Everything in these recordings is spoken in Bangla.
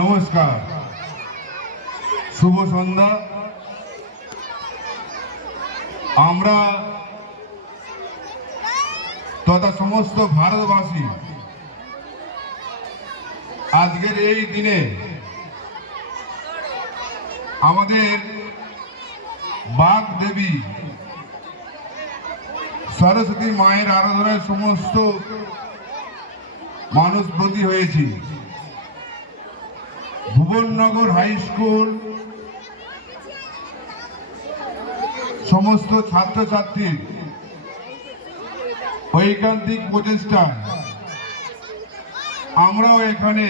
নমস্কার। শুভ সন্ধ্যা। আমরা তথা সমস্ত ভারতবাসী আজকের এই দিনে আমাদের বাঘ দেবী সরস্বতী মায়ের আরাধনায় সমস্ত মানুষ ব্রতী হয়েছি। Bhubannagar high school. সমস্ত ছাত্রছাত্রীর ঐকান্তিক প্রচেষ্টায় আমরাও এখানে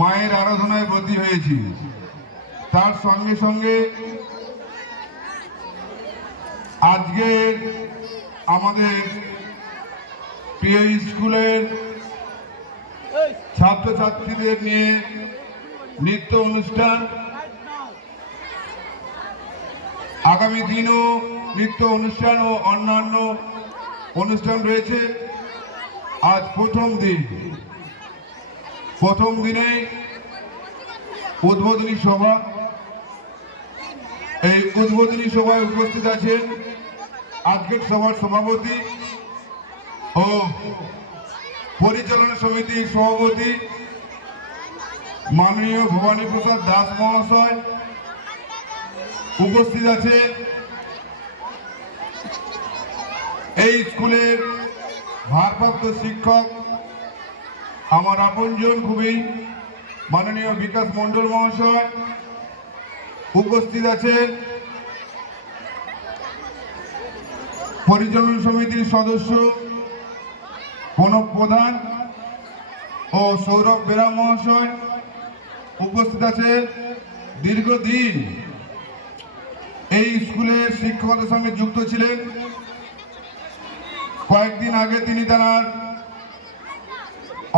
মায়ের আরাধনায় ব্রতী হয়েছি। তার সঙ্গে সঙ্গে আজকে আমাদের প্রিয় স্কুলের ছাত্রছাত্রীদের নিয়ে নৃত্য অনুষ্ঠান। আগামী দিনও নৃত্য অনুষ্ঠান ও অন্যান্য অনুষ্ঠান রয়েছে। আজ প্রথম দিন। প্রথম দিনেই উদ্বোধনী সভা। এই উদ্বোধনী সভায় উপস্থিত আছেন আজকের সভার সভাপতি ও পরিচালনা সমিতির সভাপতি মাননীয় ভবানী প্রসাদ দাস মহাশয় উপস্থিত আছে। এই স্কুলের ভারপ্রাপ্ত শিক্ষক, আমার আপনজন খুবই মাননীয় বিকাশ মণ্ডল মহাশয় উপস্থিত আছেন। পরিচালন সমিতির সদস্য প্রণব প্রধান ও সৌরভ বেরা মহাশয়। উপস্থিত আছেন দীর্ঘদিন এই স্কুলের শিক্ষকতার সঙ্গে যুক্ত ছিলেন। কয়েকদিন আগে তিনি তার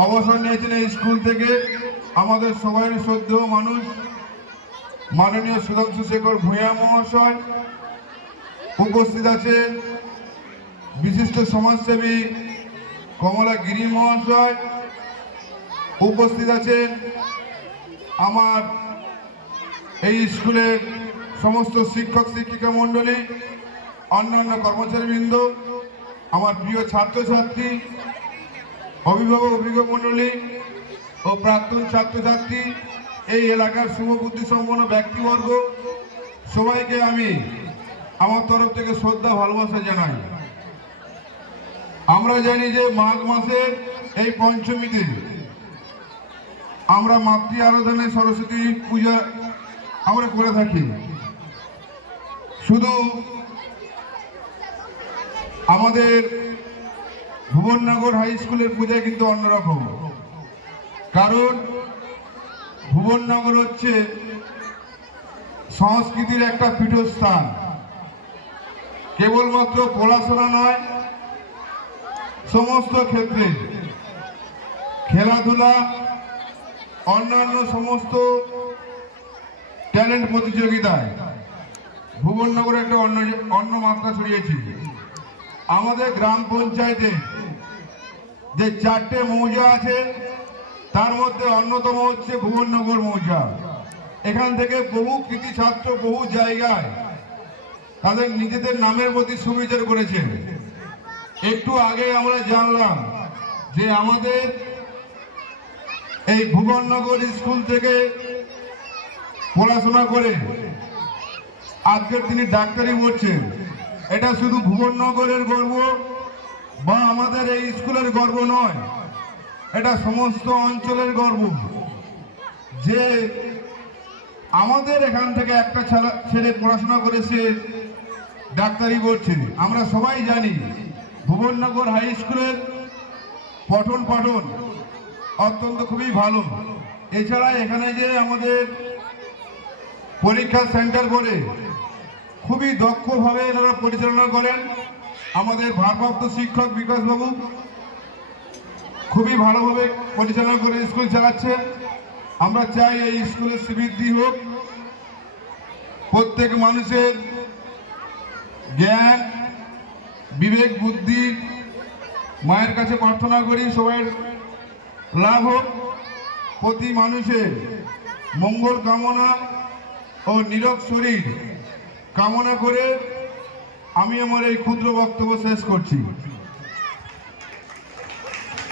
অবসর নিয়েছেন এই স্কুল থেকে। আমাদের সবাই শ্রদ্ধেয় মানুষ, মাননীয় সুধাংশু শেখর ভূঁইয়া মহাশয় উপস্থিত আছেন। বিশিষ্ট সমাজসেবী কমলা গিরি মহাশয় উপস্থিত আছেন। আমার এই স্কুলের সমস্ত শিক্ষক, শিক্ষিকা মণ্ডলী, অন্যান্য কর্মচারীবৃন্দ, আমার প্রিয় ছাত্রছাত্রী, অভিভাবক অভিভাবক মণ্ডলী ও প্রাক্তন ছাত্রছাত্রী, এই এলাকার শুভবুদ্ধি সম্পন্ন ব্যক্তিবর্গ, সবাইকে আমি আমার তরফ থেকে শ্রদ্ধা, ভালোবাসা জানাই। আমরা জানি যে মাঘ মাসের এই পঞ্চমীতে আমরা মাতৃ আরাধনায় সরস্বতী পূজা আমরা করে থাকি। শুধু আমাদের ভুবননগর হাই স্কুলের পূজা কিন্তু অন্যরকম। কারণ ভুবননগর হচ্ছে সংস্কৃতির একটা পীঠস্থান। কেবলমাত্র পড়াশোনা নয়, সমস্ত ক্ষেত্রে খেলাধুলা অন্যান্য সমস্ত ট্যালেন্ট প্রতিযোগিতায় ভুবননগরে একটা অন্য অন্য মাত্রা ছড়িয়েছে। আমাদের গ্রাম পঞ্চায়েতে যে চারটে মৌজা আছে, তার মধ্যে অন্যতম হচ্ছে ভুবননগর মৌজা। এখান থেকে বহু কৃতি ছাত্র বহু জায়গায় তাদের নিজেদের নামের প্রতি সুবিচার করেছেন একটু আগে আমরা জানলাম যে আমাদের এই ভুবননগর স্কুল থেকে পড়াশোনা করে আজকে তিনি ডাক্তারি পড়ছেন এটা শুধু ভুবননগরের গর্ব বা আমাদের এই স্কুলের গর্ব নয়, এটা সমস্ত অঞ্চলের গর্ব। যে আমাদের এখান থেকে একটা ছেলে পড়াশোনা করেছে ডাক্তারি পড়ছে আমরা সবাই জানি ভুবননগর হাই স্কুলের পঠন পাঠন অত্যন্ত খুবই ভালো। এছাড়া এখানে যে আমাদের পরীক্ষা সেন্টার করে খুবই দক্ষভাবে এনারা পরিচালনা করেন। আমাদের ভারপ্রাপ্ত শিক্ষক বিকাশবাবু খুবই ভালোভাবে পরিচালনা করে স্কুল চালাচ্ছে আমরা চাই এই স্কুলের শ্রীবৃদ্ধি হোক। প্রত্যেক মানুষের জ্ঞান, বিবেক, বুদ্ধি, মায়ের কাছে প্রার্থনা করি সবাই লাভ হোক প্রতি মানুষের মঙ্গল কামনা ও নিরোগ শরীর কামনা করে আমি আমার এই ক্ষুদ্র বক্তব্য শেষ করছি।